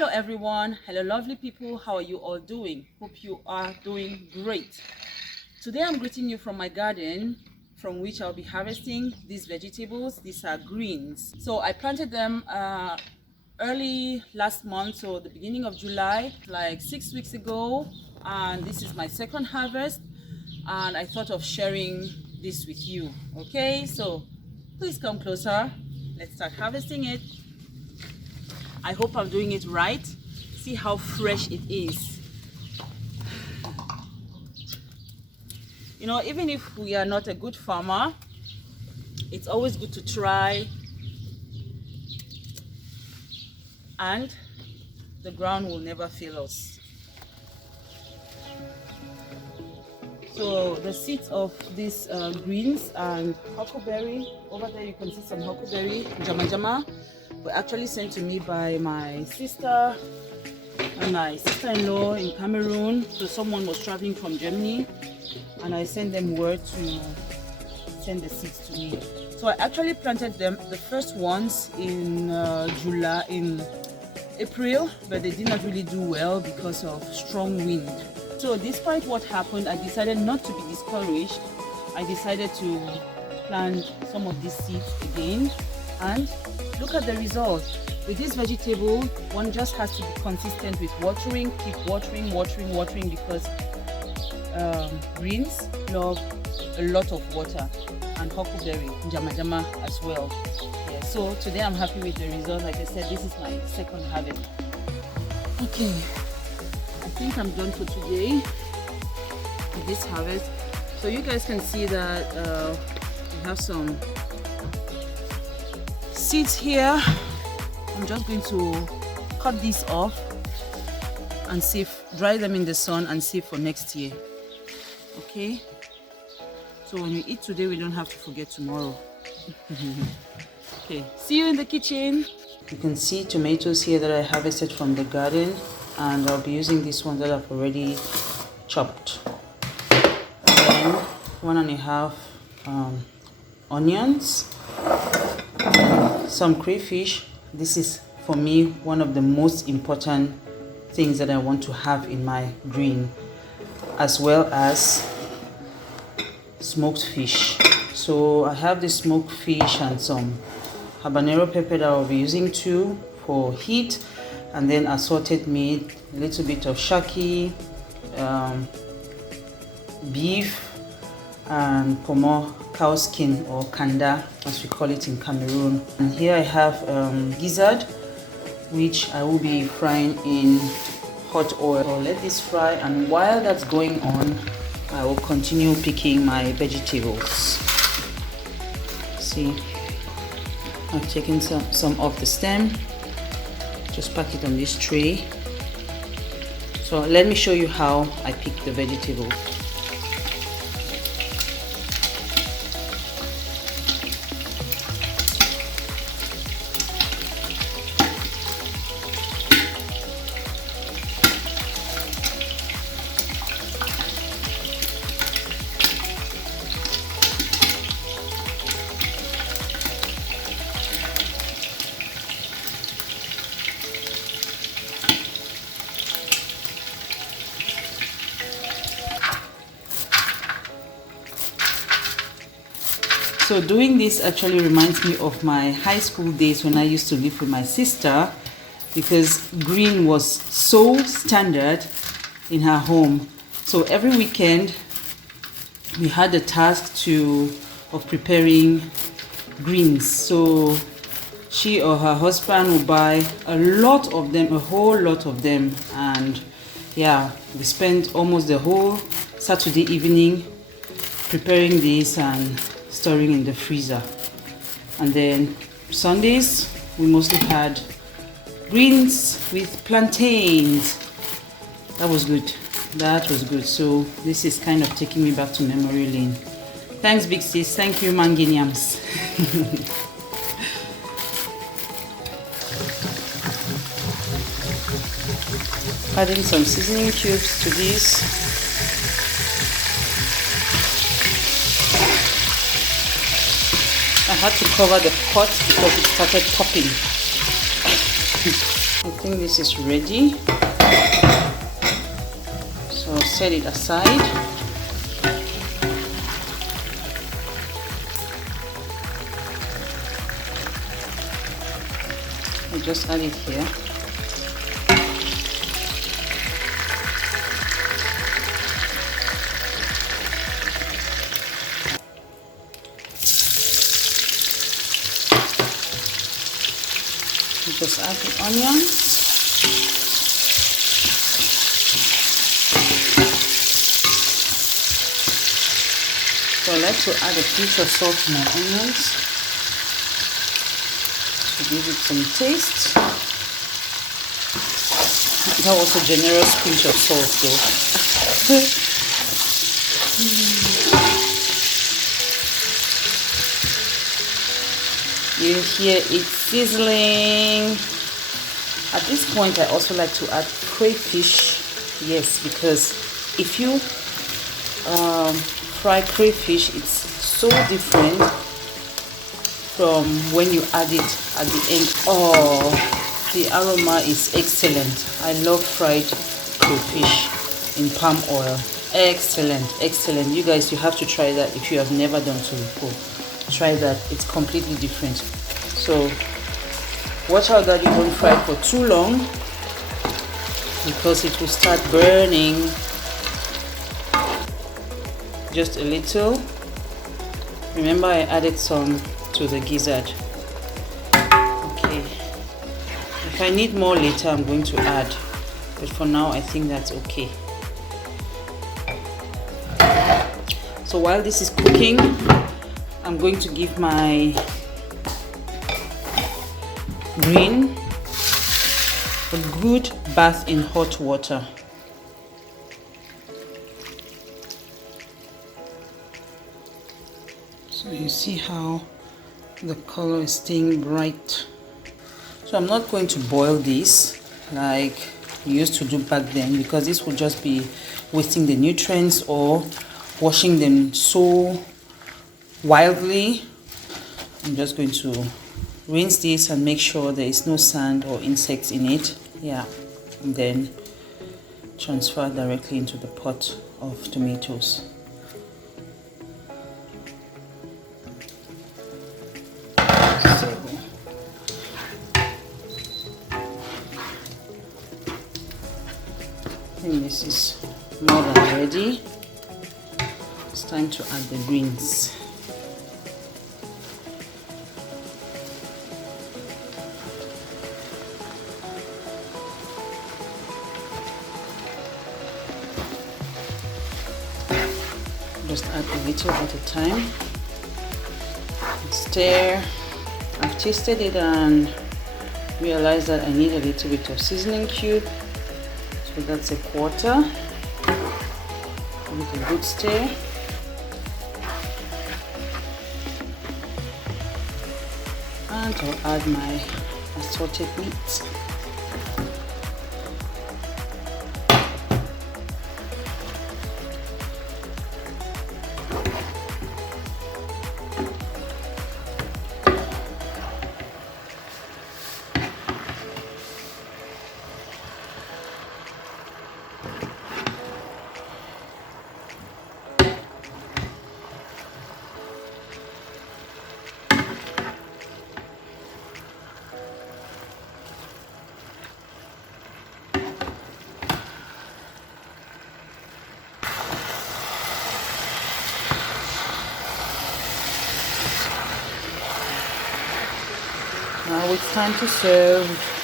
Hello everyone, hello lovely people, how are you all doing? Hope you are doing great. Today I'm greeting you from my garden, from which I'll be harvesting these vegetables. These are greens. So I planted them early last month, so the beginning of July, like 6 weeks ago, and this is my second harvest, and I thought of sharing this with you. Okay, so please come closer. Let's start harvesting it. I hope I'm doing it right. See how fresh it is. You know, even if we are not a good farmer, it's always good to try, and the ground will never fail us. So the seeds of these greens and huckleberry, over there you can see some huckleberry, jama were actually sent to me by my sister and my sister-in-law in Cameroon. So someone was traveling from Germany and I sent them word to send the seeds to me. So I actually planted them, the first ones in April, but they did not really do well because of strong wind. So despite what happened, I decided not to be discouraged. I decided to plant some of these seeds again, and look at the result. With this vegetable, one just has to be consistent with watering, keep watering because greens love a lot of water, and huckleberry, jama as well. Yeah, so today I'm happy with the result. Like I said, this is my second harvest. Okay, I think I'm done for today with this harvest. So you guys can see that we have some seeds here. I'm just going to cut these off and dry them in the sun and save for next year. Okay, so when we eat today, we don't have to forget tomorrow. Okay, see you in the kitchen. You can see tomatoes here that I harvested from the garden, and I'll be using this one that I've already chopped. Then 1.5 onions, some crayfish. This is for me one of the most important things that I want to have in my green, as well as smoked fish. So I have the smoked fish and some habanero pepper that I'll be using too for heat, and then assorted meat, a little bit of shaki, beef, and pomo cow skin, or kanda as we call it in Cameroon. And here I have gizzard, which I will be frying in hot oil. So let this fry, and while that's going on, I will continue picking my vegetables. See, I've taken some off the stem, just pack it on this tray. So let me show you how I pick the vegetables. So doing this actually reminds me of my high school days when I used to live with my sister, because green was so standard in her home. So every weekend we had the task of preparing greens. So she or her husband would buy a lot of them, a whole lot of them, and yeah, we spent almost the whole Saturday evening preparing this and storing in the freezer. And then Sundays we mostly had greens with plantains. That was good. So this is kind of taking me back to memory lane. Thanks, big sis. Thank you, Manginiams. Adding some seasoning cubes to this. I had to cover the pot because it started popping. I think this is ready. So I'll set it aside. I'll just add it here. Just add the onions. So I like to add a pinch of salt to my onions to give it some taste. That was a generous pinch of salt though. You hear it sizzling. At this point I also like to add crayfish. Yes, because if you fry crayfish, it's so different from when you add it at the end. Oh, the aroma is excellent. I love fried crayfish in palm oil. Excellent, excellent. You guys, you have to try that if you have never done so before. Try that. It's completely different. So watch out that you don't fry it for too long, because it will start burning. Just a little. Remember, I added some to the gizzard. Okay, if I need more later, I'm going to add, but for now I think that's okay. So while this is cooking, I'm going to give my green a good bath in hot water. So you see how the color is staying bright. So I'm not going to boil this like we used to do back then, because this would just be wasting the nutrients or washing them so wildly. I'm just going to rinse this and make sure there is no sand or insects in it. Yeah, and then transfer directly into the pot of tomatoes. So I think this is more than ready. It's time to add the greens. Just add a little at a time. Stir. I've tasted it and realized that I need a little bit of seasoning cube. So that's a quarter. With a good stir. And I'll add my assorted meat. Now it's time to serve.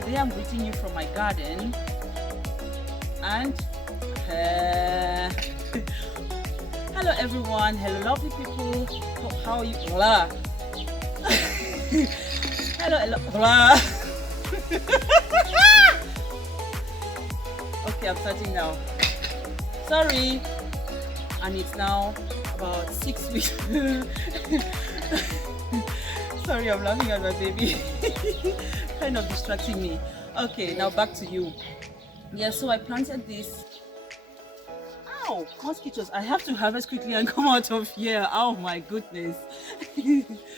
Today I'm greeting you from my garden, and Hello everyone, hello lovely people. How are you? Hola. Hello. Hola. Okay, I'm starting now. Sorry. And it's now about 6 weeks. Sorry, I'm laughing at my baby. Kind of distracting me. Okay, now back to you. Yeah, so I planted this. Ow, mosquitoes. I have to harvest quickly and come out of here. Oh my goodness.